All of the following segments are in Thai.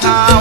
time.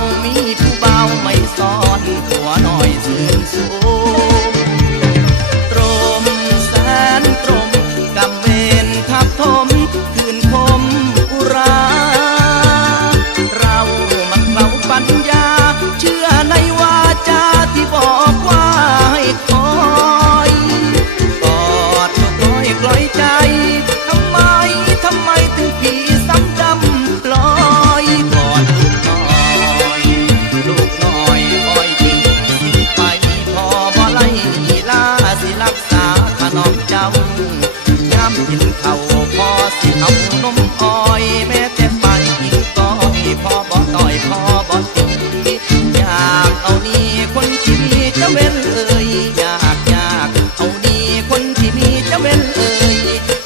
จะเว้นเอ่ยอยากอยากเอาดีคนที่มีเจะเว้นเอ่ย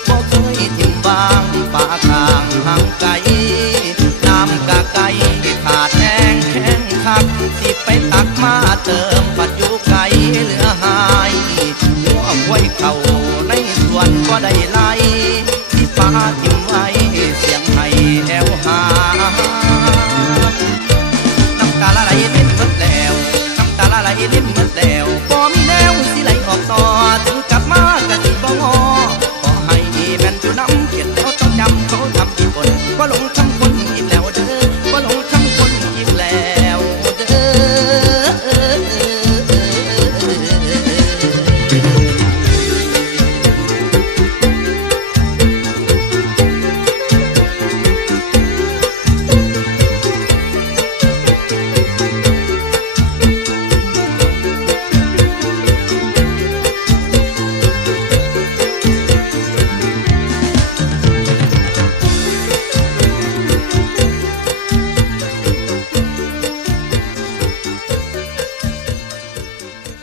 บ่เคยทิ้งบางป่ากทางห่างไกลน้ำกะไก่ขาดแห้งแข้งขักสิไปตักมาเติมปัดอยู่ไกลเหลือหายหัวไว้เข่าในสวนก็ได้ไล่ที่ป่าทิ่มไว้